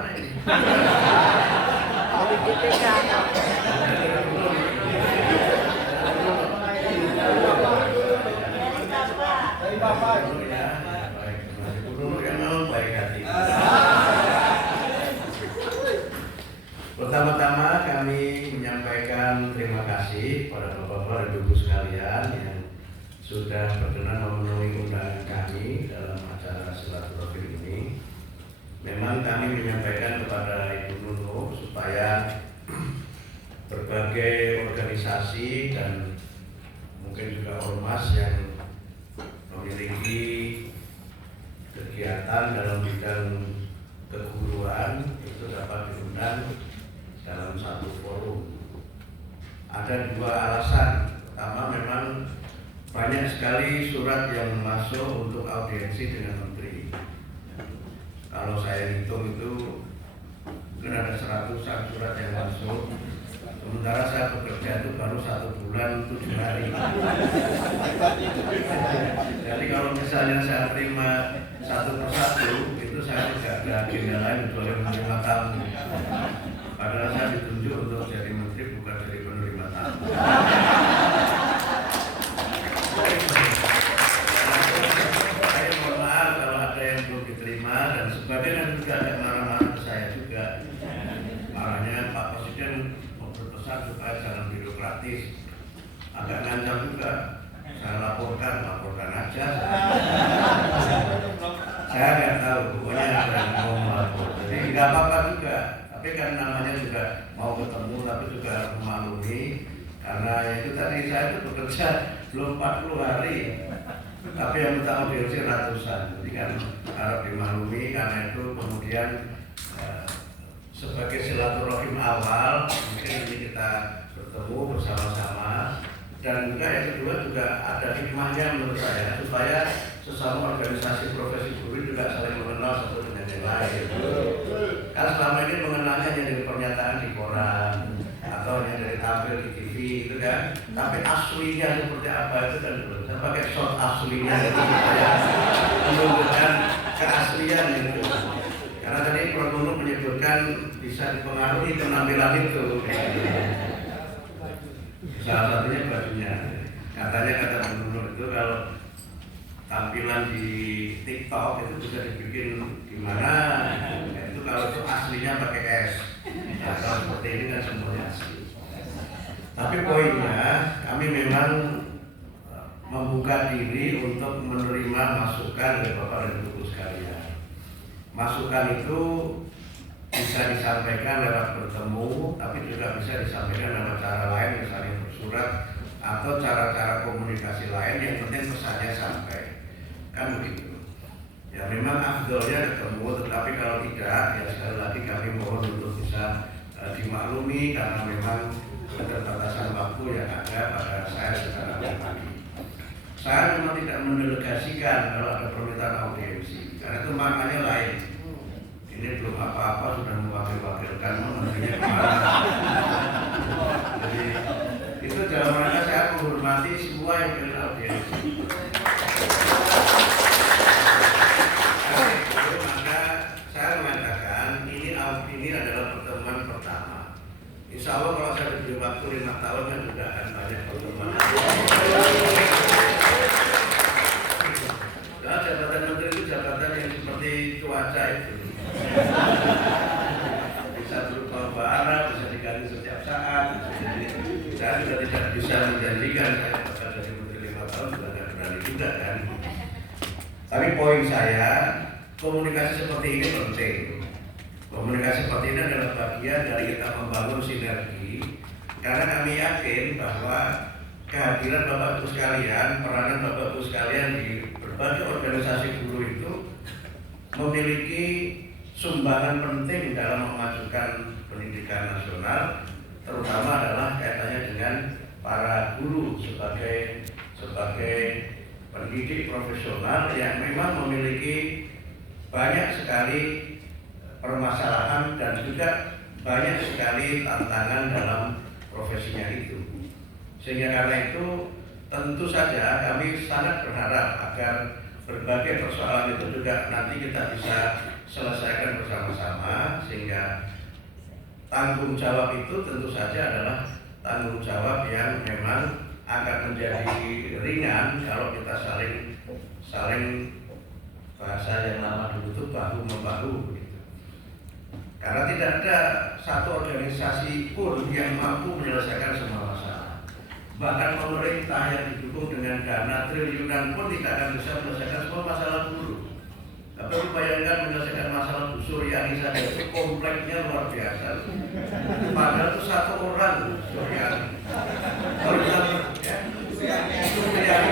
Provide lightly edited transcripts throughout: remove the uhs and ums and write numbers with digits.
mana ini? Dari Bapak. Ya, baik. Guru yang memang baik hati. Pertama-tama kami menyampaikan terima kasih pada Bapak-Bapak dan Ibu sekalian yang sudah berkenan memenuhi undangan kami dalam acara silaturahim ini. Memang kami menyampaikan kepada Ibu Nunung supaya berbagai organisasi dan mungkin juga ormas yang memiliki kegiatan dalam bidang keguruan itu dapat diundang dalam satu forum. Ada dua alasan. Pertama, memang banyak sekali surat yang masuk untuk audiensi dengan menteri. Kalau saya hitung itu mungkin ada 100-an surat yang masuk. Sementara saya bekerja itu baru 1 bulan 7 hari. Jadi kalau misalnya saya terima satu persatu, itu saya tidak ada agenda lain kecuali menerima tamu. Padahal saya ditunjuk untuk jadi menteri, bukan jadi penerima tamu. Saya mohon maaf kalau ada yang belum diterima, dan sebagian juga ada marah-marah ke saya juga. Marahnya Pak Presiden berpesan supaya jangan birokratis, agak ngancam juga. Saya laporkan aja. Saya nggak tahu, pokoknya ada yang mau melapor. Jadi nggak apa-apa juga. Tapi kan namanya juga mau ketemu, tapi juga harus memaklumi. Karena itu tadi saya itu bekerja belum 40 hari, tapi yang minta audiensi ratusan. Jadi kan harap dimaklumi, karena itu kemudian sebagai silaturahim awal, mungkin ini kita bertemu bersama-sama. Dan juga yang kedua juga ada hikmahnya menurut saya, supaya sesama organisasi profesi guru juga saling mengenal satu dengan yang lain. Kan selama ini mengenalnya hanya dari pernyataan di koran atau hanya dari tampil di TV itu kan. Tapi aslinya seperti apa itu kan belum. Saya pakai shot aslinya itu supaya menunjukkan keaslian itu. Karena tadi Prof. Nunung menyebutkan bisa dipengaruhi penampilan itu. Salah satunya bajunya. Katanya kata Prof. Nunung itu kalau tampilan di TikTok itu bisa dibikin gimana? Itu kalau itu aslinya pakai es. Nah, kalau seperti ini kan semuanya asli. Tapi poinnya kami memang membuka diri untuk menerima masukan dari Bapak dan Ibu sekalian. Masukan itu bisa disampaikan lewat bertemu, tapi juga bisa disampaikan lewat cara lain, misalnya bersurat atau cara-cara komunikasi lain, yang penting pesannya sampai. Kan begitu. Ya memang afdolnya ketemu, tetapi kalau tidak, ya sekali lagi kami mohon untuk bisa dimaklumi karena memang keterbatasan waktu yang ada pada saya secara pribadi. Saya memang tidak mendelegasikan kalau ada permintaan audiensi, karena itu maknanya lain. Ini belum apa-apa sudah mewakil-wakilkan menterinya kemana. Jadi itu dalam rangka saya menghormati semua yang pilih audiensi. Maka saya mengatakan ini adalah pertemuan pertama. Insya Allah kalau saya diberi waktu 5 tahun kan sudah akan banyak pertemuan. Nah, jabatan menteri itu jabatan yang seperti cuaca itu. Bisa berupa bara, bisa diganti setiap saat. Saya juga tidak bisa menjanjikan saya bakal jadi menteri 5 tahun, juga tidak berani juga kan. Tapi poin saya, komunikasi seperti ini penting. Komunikasi seperti ini adalah bagian dari kita membangun sinergi, karena kami yakin bahwa kehadiran Bapak Ibu sekalian, peranan Bapak Ibu sekalian di berbagai organisasi guru itu memiliki sumbangan penting dalam memajukan pendidikan nasional, terutama adalah kaitannya dengan para guru sebagai pendidik profesional yang memang memiliki banyak sekali permasalahan dan juga banyak sekali tantangan dalam profesinya itu. Sehingga karena itu tentu saja kami sangat berharap agar berbagai persoalan itu juga nanti kita bisa selesaikan bersama-sama, sehingga tanggung jawab itu tentu saja adalah tanggung jawab yang memang akan menjadi ringan kalau kita saling bahasa yang lama dulu itu bahu membahu gitu. Karena tidak ada satu organisasi pun yang mampu menyelesaikan semua masalah. Bahkan pemerintah yang didukung dengan dana triliunan pun tidak akan bisa menyelesaikan semua masalah buruh. Tapi bayangkan menyelesaikan masalah Bu Suryani saja itu kompleksnya luar biasa. Padahal itu satu orang Suryani. Kalau kita ya, Suryani.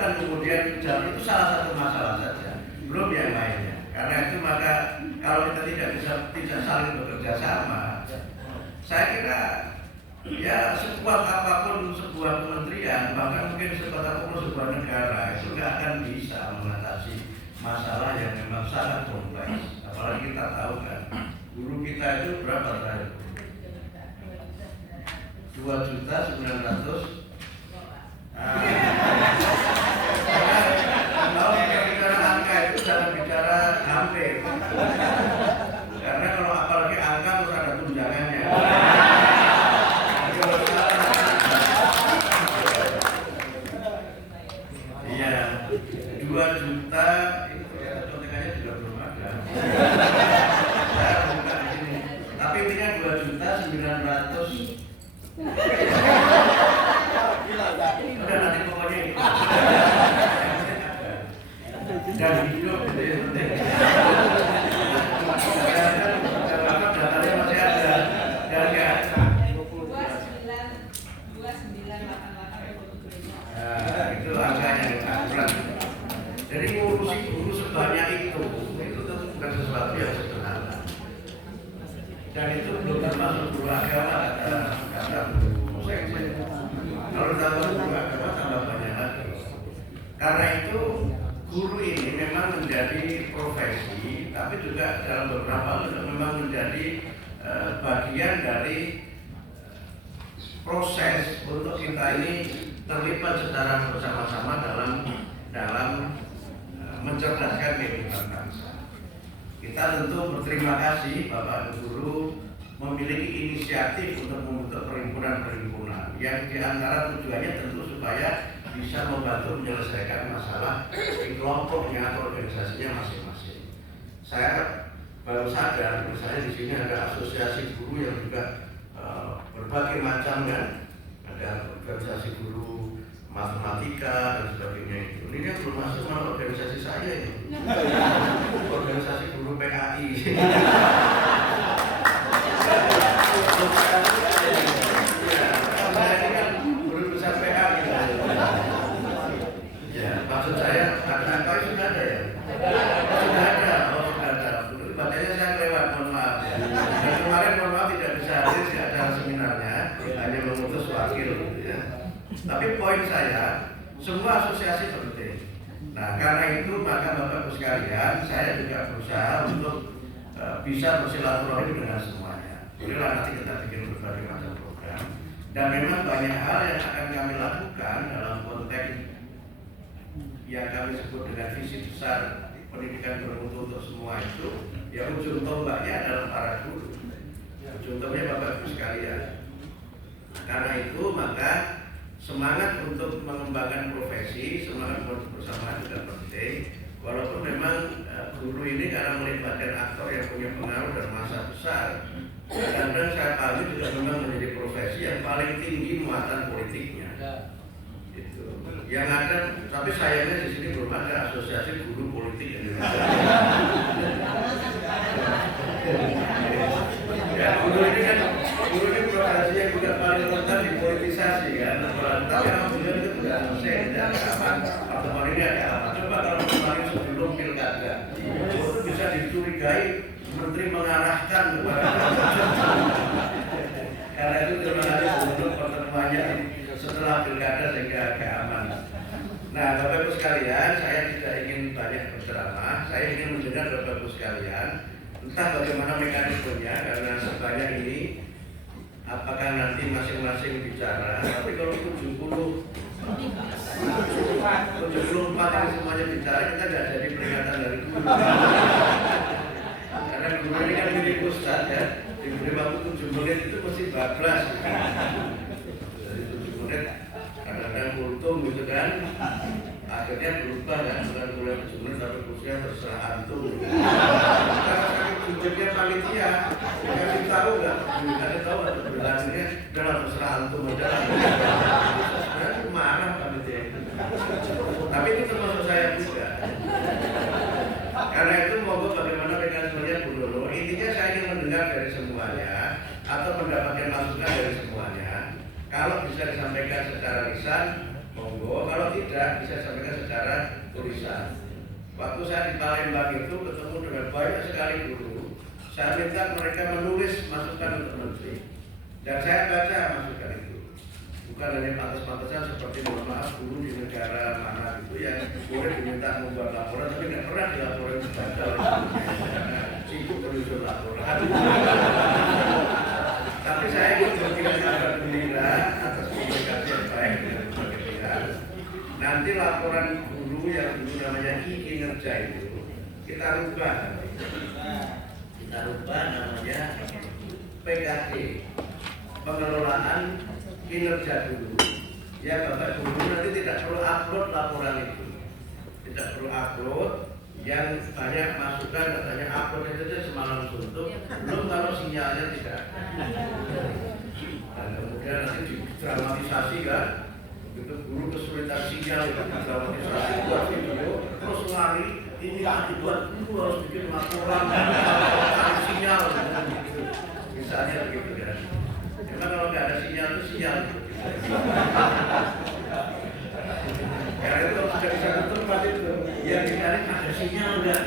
Kemudian jalan itu salah satu masalah saja, belum yang lainnya. Karena itu maka kalau kita tidak saling bekerja sama, saya kira ya sekuat apapun sebuah kementerian, bahkan mungkin sekuat apapun sebuah negara itu nggak akan bisa mengatasi masalah yang memang sangat kompleks. Apalagi kita tahu kan, guru kita itu berapa terakhir? 2.900.000. Kalau kita bicara angka itu jangan bicara hampir, karena kalau apalagi angka terus ada tunjangannya. Iya, 2 juta itu ya contekannya juga belum ada. Saya buka di sini, tapi intinya 2.900.000. Udah nanti pokoknya ini. Dan hidup itu yang penting. Datanya masih ada. Dan enggak. 2988. Itu angkanya yang akurat. Jadi ngurusi guru sebanyak itu tuh bukan sesuatu yang sederhana. Dan itu belum termasuk guru agama kata guru sekjen. Kalau tambah guru agama tambah banyak lagi. Karena itu guru ini memang menjadi profesi, tapi juga dalam beberapa hal memang menjadi bagian dari proses untuk kita ini terlibat secara bersama-sama dalam mencerdaskan kehidupan bangsa. Kita tentu berterima kasih Bapak Guru memiliki inisiatif untuk membentuk perhimpunan-perhimpunan yang diantara tujuannya tentu supaya bisa membantu menyelesaikan masalah di kelompoknya atau organisasinya masing-masing. Saya baru sadar, misalnya di sini ada asosiasi guru yang juga berbagai macam kan, ada organisasi guru matematika dan sebagainya itu. Ini kan belum masuk malah organisasi saya ini, organisasi guru PKI. Maksud saya, angka sudah ada ya? Sudah ada, sudah ada. Bacanya saya lewat, mohon maaf ya. Dan kemarin mohon maaf tidak bisa hadir di acara seminarnya, hanya mengutus wakil gitu ya. Tapi poin saya, semua asosiasi penting. Nah karena itu maka Bapak-Ibu sekalian, saya juga berusaha untuk bisa bersilaturahmi dengan semuanya. Bolehlah nanti kita bikin berbagai macam program. Dan memang banyak hal yang akan kami lakukan dalam konteks yang kami sebut dengan visi besar pendidikan bermutu untuk semua itu, ya ujung tombaknya adalah para guru, ujung tombaknya Bapak-Ibu sekalian. Karena itu maka semangat untuk mengembangkan profesi, semangat bersama juga penting. Walaupun memang guru ini karena melibatkan aktor yang punya pengaruh dan masa besar, kadang-kadang saya pahami juga memang menjadi profesi yang paling tinggi muatan politiknya. Itu yang ada, tapi sayangnya di sini belum ada asosiasi guru politik Indonesia. Ya, guru ini profesi yang juga paling rentan dipolitisasi kan. Tapi alhamdulillah itu sudah selesai. Dan kapan pertemuan ini ada apa? Coba kalau kemarin sebelum pilkada, curigai menteri mengarahkan kepada karena itu terima kasih untuk pertemuannya setelah pilkada sehingga agak aman. Nah, Bapak Ibu sekalian, saya tidak ingin banyak berceramah, saya ingin mendengar Bapak Ibu sekalian entah bagaimana mekanismenya karena sebanyak ini apakah nanti masing-masing bicara, tapi kalau 74 ini semuanya bicara, kita tidak jadi peringatan dari guru. Karena guru ini kan milik ustaz ya, diberi waktu 7 menit itu mesti bablas. Dari 7 menit kadang-kadang kultum gitu kan, akhirnya berubah kan, bukan mulai 7 menit tapi kursinya terserah antum. Karena sakit tunjuknya panitia, dikasih tahu nggak? Dikasih tahu atau bilangnya dalam terserah antum aja. Sebenarnya marah panitia itu. Tapi itu termasuk saya juga. Karena itu monggo bagaimana mekanismenya Bu Dono. Intinya saya ingin mendengar dari semuanya atau mendapatkan masukan dari semuanya. Kalau bisa disampaikan secara lisan, monggo. Kalau tidak bisa disampaikan secara tulisan. Waktu saya di Palembang itu ketemu dengan banyak sekali guru. Saya minta mereka menulis masukan untuk menteri. Dan saya baca masukan itu. Bukan hanya pantas-pantasan seperti mohon maaf guru di negara mana gitu yang boleh diminta membuat laporan tapi tidak pernah dilaporin sebaca sibuk menyusun laporan. Tapi saya ingin berterima kasih gembira atas komunikasi yang baik dengan berbagai pihak. Nanti laporan guru yang dulu namanya kinerja itu kita rubah nanti. Kita rubah namanya PKG, pengelolaan kinerja dulu. Ya Bapak Guru nanti tidak perlu upload laporan itu, tidak perlu upload. Yang banyak masukan katanya upload itu saja semalam suntuk, belum kalau sinyalnya tidak ada. Dan kemudian nanti didramatisasi kan, begitu guru kesulitan sinyal itu didramatisasi buat video, terus lari ini akibat guru harus bikin laporan cari sinyal, misalnya begitu kan. Karena kalau nggak ada sinyal itu sinyal. Karena itu kalau sudah bisa tempat itu, yang dicari ada sinyal nggak?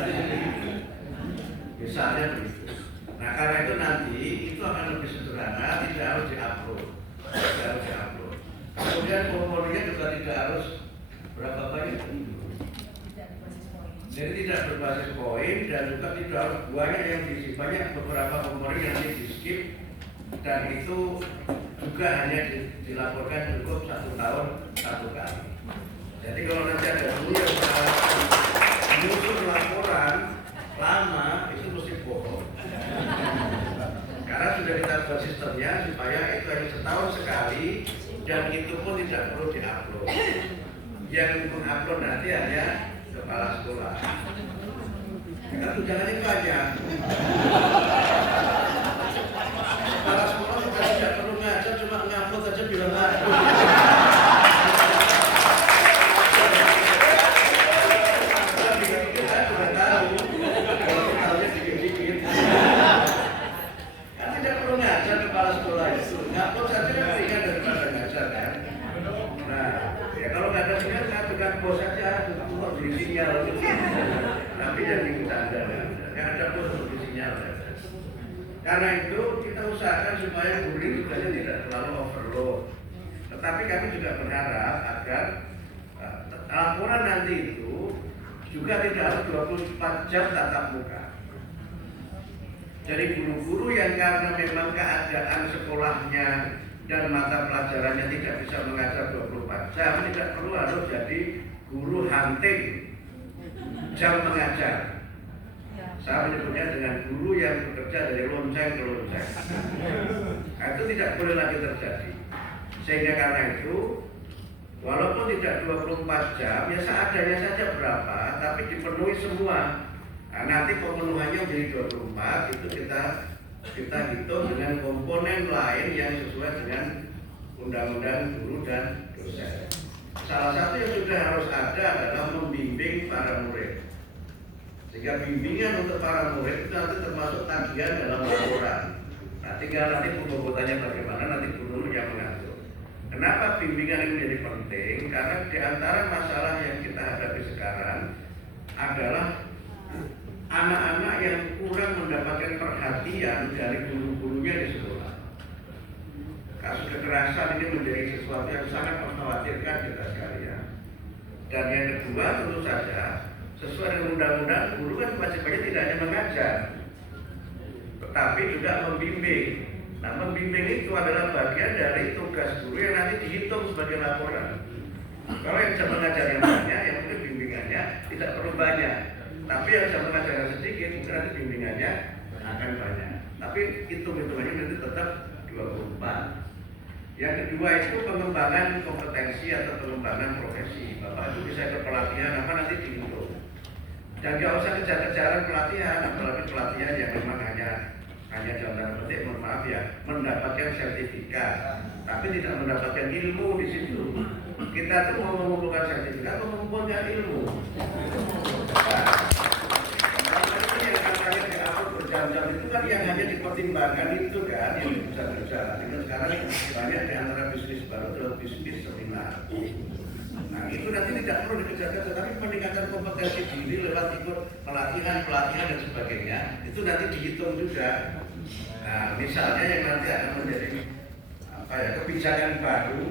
Misalnya begitu. Nah karena itu nanti itu akan lebih sederhana, tidak harus diupload, tidak harus diupload. Kemudian komponennya juga tidak harus berapa banyak. Jadi tidak berbasis poin dan juga tidak harus banyak yang diisi, banyak beberapa komponen yang di skip. Dan itu juga hanya dilaporkan cukup 1 tahun 1 kali. Jadi kalau nanti ada guru yang menyusun laporan lama itu mesti bohong. Karena sudah kita buat sistemnya supaya itu hanya setahun sekali dan itu pun tidak perlu diupload. Yang mengupload nanti hanya kepala sekolah. Kita tunjangannya banyak. Kepala sekolah sudah tidak perlu ngajar, cuma ngupload aja bilang ngajar. Kita sudah tahu kalau tahunya dikit-dikit. Kan tidak perlu ngajar kepala sekolah itu. Ngupload saja kan ringan daripada ngajar kan. Nah, ya kalau nggak ada sinyal, saya juga bos saja, untuk beli sinyal. Tapi yang ikut Anda kan, nggak ada bos untuk beli sinyal. Karena itu kita usahakan supaya guru juga tidak terlalu overload. Tetapi kami juga berharap agar laporan nanti itu juga tidak harus 24 jam tatap muka. Jadi guru-guru yang karena memang keadaan sekolahnya dan mata pelajarannya tidak bisa mengajar 24 jam, tidak perlu harus jadi guru hunting jam mengajar. Saya menyebutnya dengan guru yang bekerja dari lonceng ke lonceng. Nah, itu tidak boleh lagi terjadi. Sehingga karena itu, walaupun tidak 24 jam, ya seadanya saja berapa, tapi dipenuhi semua. Nah, nanti pemenuhannya menjadi 24, itu kita hitung dengan komponen lain yang sesuai dengan undang-undang guru dan dosen. Salah satu yang sudah harus ada adalah membimbing para murid. Sehingga bimbingan untuk para murid itu nanti termasuk tagihan dalam laporan. Nah, tinggal nanti pembobotannya bagaimana, nanti guru yang mengatur. Kenapa bimbingan ini menjadi penting? Karena di antara masalah yang kita hadapi sekarang adalah anak-anak yang kurang mendapatkan perhatian dari guru-gurunya di sekolah. Kasus kekerasan ini menjadi sesuatu yang sangat mengkhawatirkan kita sekalian. Dan yang kedua tentu saja sesuai dengan undang-undang guru kan wajibnya tidak hanya mengajar, tetapi juga membimbing. Nah, membimbing itu adalah bagian dari tugas guru yang nanti dihitung sebagai laporan. Kalau yang bisa mengajar yang banyak, yang mungkin bimbingannya tidak perlu banyak. Tapi yang bisa mengajar yang sedikit, mungkin nanti bimbingannya akan banyak. Tapi hitung-hitungannya nanti tetap 24. Yang kedua itu pengembangan kompetensi atau pengembangan profesi. Bapak itu bisa ikut pelatihan apa nanti dihitung. Dan gak usah kejar-kejaran pelatihan, apalagi pelatihan yang memang hanya dalam tanda petik, mohon maaf ya, mendapatkan sertifikat, tapi tidak mendapatkan ilmu di situ. Kita tuh mau mengumpulkan sertifikat atau mengumpulkan ilmu. Yang katanya diatur berjam-jam itu kan yang hanya dipertimbangkan itu kan, yang bisa berjalan. Sekarang banyak di antara bisnis baru adalah bisnis seminar. Nah itu nanti tidak perlu dikejar-kejar, tapi peningkatan kompetensi diri lewat ikut pelatihan dan sebagainya itu nanti dihitung juga. Nah misalnya yang nanti akan menjadi kebijakan baru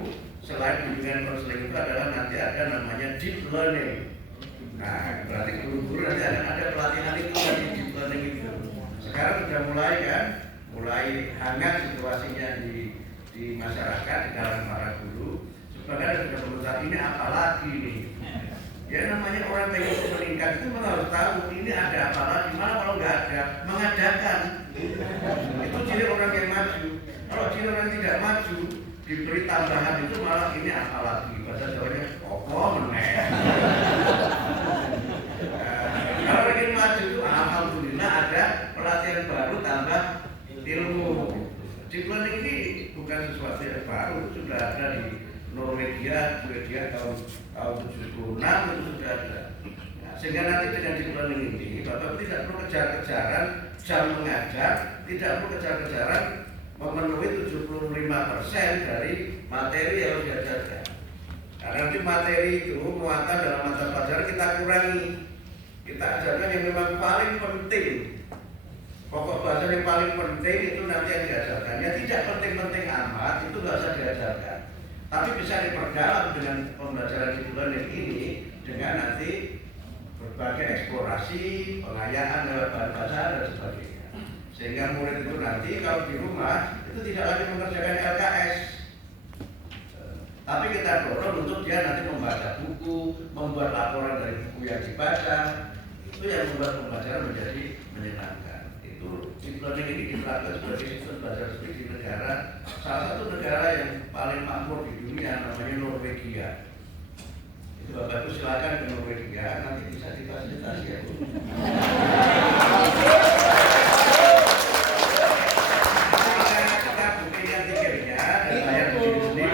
selain bimbingan konseling itu adalah nanti ada namanya deep learning. Nah berarti guru-guru nanti ada pelatihan itu nanti deep learning itu. Sekarang sudah mulai hangat situasinya di masyarakat di dalam para guru. Sebenarnya sudah berusaha ini apalagi nih. Ya namanya orang pengen meningkat itu memang harus tahu ini ada apa lagi. Malah kalau nggak ada mengadakan. Itu ciri orang yang maju. Kalau ciri orang yang tidak maju diberi tambahan itu malah ini apa lagi. Bahasa Jawanya kokoh meneh. Kalau ingin maju itu alhamdulillah ada pelatihan baru tambah ilmu. Deep learning ini bukan sesuatu yang baru, sudah ada di Norwegia tahun 76 itu sudah ada. Nah, sehingga nanti dengan deep learning ini, Bapak tidak perlu kejar-kejaran jam mengajar, tidak perlu kejar-kejaran memenuhi 75% dari materi yang harus diajarkan. Nah, nanti materi itu muatan dalam mata pelajaran kita kurangi, kita ajarkan yang memang paling penting. Pokok bahasa yang paling penting itu nanti yang diajarkan. Yang tidak penting-penting amat itu nggak usah diajarkan. Tapi bisa diperdalam dengan pembelajaran deep learning ini dengan nanti berbagai eksplorasi, pengayaan lewat bahasa dan sebagainya. Sehingga murid itu nanti kalau di rumah itu tidak lagi mengerjakan LKS. Tapi kita dorong untuk dia nanti membaca buku, membuat laporan dari buku yang dibaca. Itu yang membuat pembelajaran menjadi menyenangkan. Deep learning ini diterapkan sebagai sistem belajar seperti di negara, salah satu negara yang paling makmur di dunia namanya Norwegia. Itu Bapak Ibu silakan ke Norwegia, nanti bisa difasilitasi ya Bu. Kita buktikan tiketnya dan bayar di sini.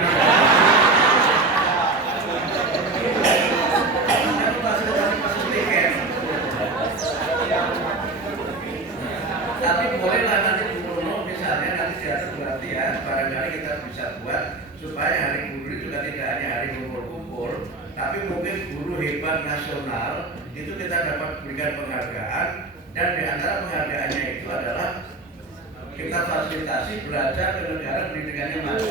Tapi bolehlah nanti Bruno misalnya nanti diatur pelatihan, barangkali kita bisa buat supaya hari guru juga tidak hanya hari kumpul-kumpul, tapi mungkin guru hebat nasional itu kita dapat berikan penghargaan, dan di antara penghargaannya itu adalah kita fasilitasi belajar ke negara pendidikannya maju.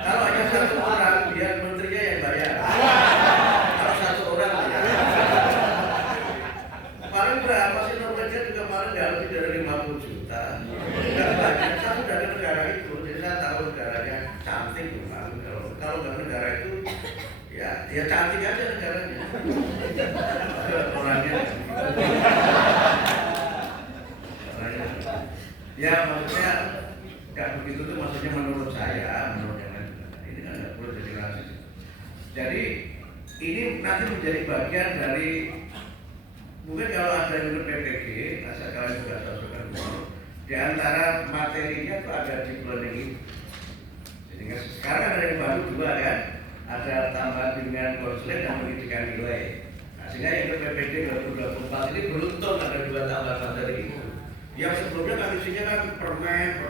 Kalau hanya satu orang, biar menterinya yang bayar. Kalau satu orang paling berapa sih Norwegia juga paling nggak lebih dari 50 juta. Nggak banyak. Saya sudah ke negara itu, jadi saya tahu negaranya cantik memang. Kalau nggak negara itu, ya cantik aja negaranya. Orangnya. Ya maksudnya nggak begitu tuh maksudnya menurut saya, menurut yang lain. Ini kan nggak perlu jadi rasis. Jadi ini nanti menjadi bagian dari mungkin kalau ada yang PPG, asal kalian juga sosokkan dulu. Di antara materinya itu ada deep learning itu. Jadi sekarang ada yang baru dua kan, ada tambahan bimbingan konseling dan pendidikan nilai. Nah, sehingga yang PPG 2024 ini beruntung ada dua tambahan materi itu. Yang sebelumnya kan isinya kan permen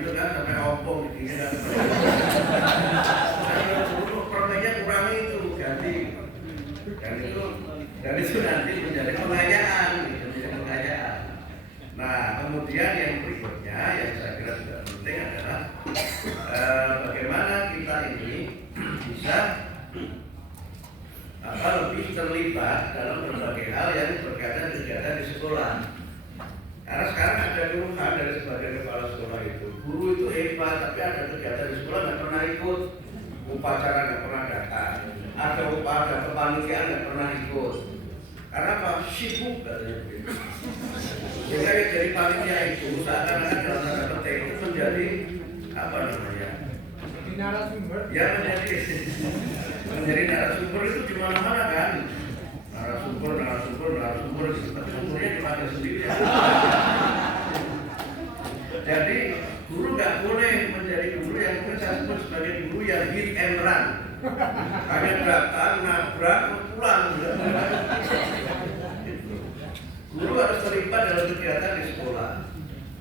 itu kan sampai opong gitu kan. Nah, permennya kurangi itu ganti lebih terlibat dalam berbagai hal yang berkaitan kegiatan di sekolah. Karena sekarang ada keluhan dari sebagian kepala sekolah itu, guru itu hebat, tapi ada kegiatan di sekolah nggak pernah ikut, upacara nggak pernah datang, ada kepanitiaan nggak pernah ikut. Karena apa? Sibuk katanya. Sehingga jadi panitia itu seakan-akan dalam tanda petik itu menjadi apa namanya? Ya menjadi narasumber itu di mana-mana kan. Narasumber gitu. Tapi sumbernya cuma dia sendiri. Jadi guru nggak boleh menjadi guru yang saya sebut sebagai guru yang hit and run. Hanya datang, nabrak, pulang. Guru harus terlibat dalam kegiatan di sekolah.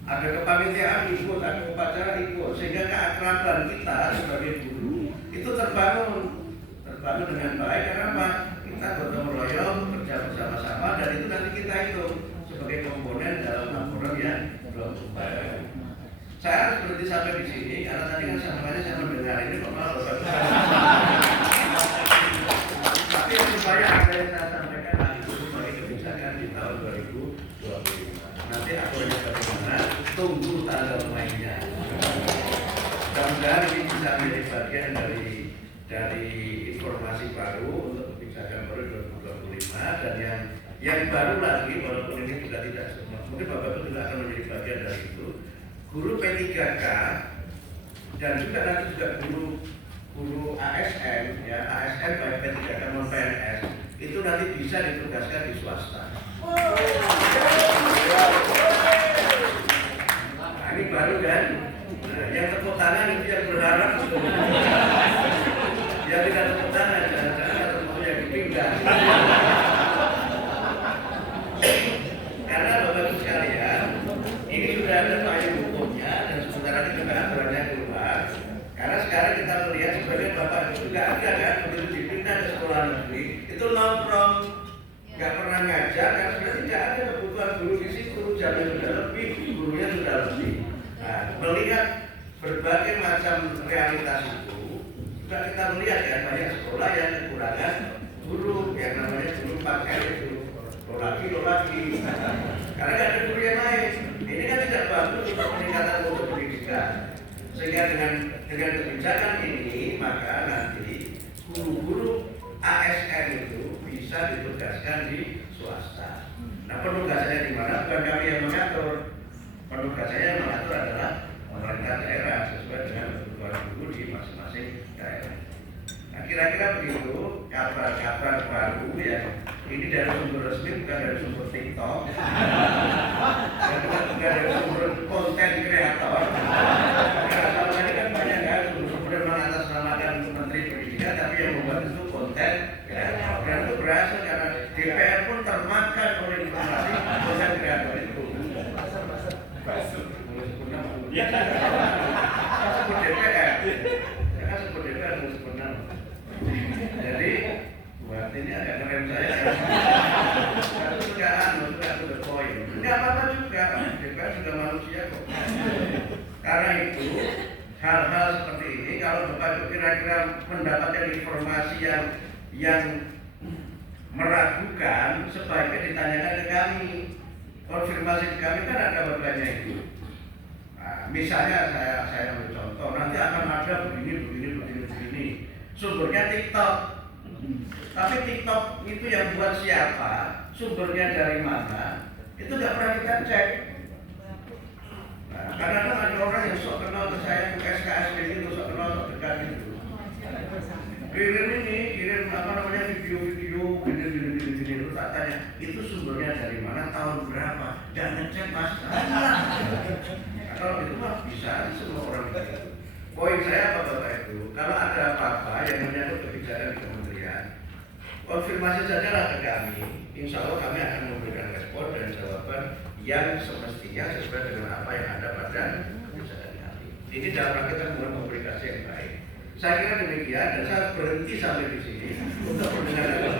Ada kepanitiaan ikut, ada upacara ikut, sehingga keakraban kita sebagai guru itu terbangun dengan baik. Karena apa? Kita gotong royong, bekerja bersama-sama, dan itu nanti kita itu sebagai komponen dalam laporan yang belum baik. Saya harus berhenti sampai di sini karena tadi kan saya mendengar ini kok malah bapak. Tapi supaya apa yang saya sampaikan hari itu sebagai kebijakan di tahun 2025. Nanti aturannya bagaimana? Tunggu tanggal mainnya. Mudah-mudahan ini bisa menjadi bagian dari informasi baru untuk kebijakan baru 2025, dan yang baru lagi, walaupun ini juga tidak semua, mungkin Bapak itu juga akan menjadi bagian dari itu. Guru P3K dan juga nanti juga guru ASN, ya ASN baik P3K maupun PNS itu nanti bisa ditugaskan di swasta. Nah, ini baru kan? Nah, yang tepuk tangan itu yang berharap yang tidak tepuk tangan, jangan-jangan atau yang dipindah. Karena Bapak Ibu sekalian, ini sudah ada payung hukumnya dan sebentar lagi juga aturannya keluar. Karena sekarang kita melihat sebagian Bapak Ibu juga ada kan begitu dipindah ke sekolah negeri itu nongkrong, nggak pernah ngajar karena sudah tidak ada kebutuhan guru di situ, jamnya sudah lebih, gurunya sudah lebih. Nah, melihat berbagai macam realitas itu, juga kita melihat ya banyak sekolah yang kekurangan guru, yang namanya guru pakai itu lo lagi. Karena nggak ada guru yang lain. Ini kan tidak bagus untuk peningkatan mutu pendidikan. Sehingga dengan kebijakan ini maka nanti guru-guru ASN itu bisa ditugaskan di swasta. Nah, penugasannya di mana? Bukan kami yang mengatur. Penugasannya yang mengatur adalah pemerintah daerah sesuai dengan kebutuhan guru di masing-masing daerah. Nah, kira-kira begitu kabar-kabar baru ya. Ini dari sumber resmi, bukan dari sumber TikTok, dan bukan dari sumber konten kreator. Karena selama ini kan banyak kan sumber yang mengatasnamakan Menteri Pendidikan, tapi yang membuat itu konten kreator. Dan itu berhasil karena DPR pun termakan oleh informasi konten kreator itu. Sebut DPR, jangan sebut DPR, sebut nama. Jadi buat ini agak ngerem saya. Itu sudah to the point. Tidak apa-apa juga, DPR sudah manusia kok. Karena itu hal-hal seperti ini kalau Bapak Ibu kira-kira mendapatkan informasi yang meragukan, sebaiknya ditanyakan ke kami. Konfirmasi ke kami kan ada bebannya itu. Nah, misalnya saya ambil contoh, nanti akan ada begini. Sumbernya TikTok. Tapi TikTok itu yang buat siapa, sumbernya dari mana, itu nggak pernah kita cek. Nah, kadang-kadang ada orang yang sok kenal ke saya, ke SKSD itu, sok kenal, sok dekat gitu. Kirim apa namanya video, gini, terus tak tanya, itu sumbernya dari mana, tahun berapa, dan ngecek mas. Kalau itu mah bisa semua orang begitu. Poin saya apa Bapak Ibu, kalau ada apa-apa yang menyangkut kebijakan di kementerian, konfirmasi saja lah ke kami. Insya Allah kami akan memberikan respon dan jawaban yang semestinya sesuai dengan apa yang ada pada kebijakan kami. Ini dalam rangka komunikasi yang baik. Saya kira demikian dan saya berhenti sampai di sini untuk mendengarkan.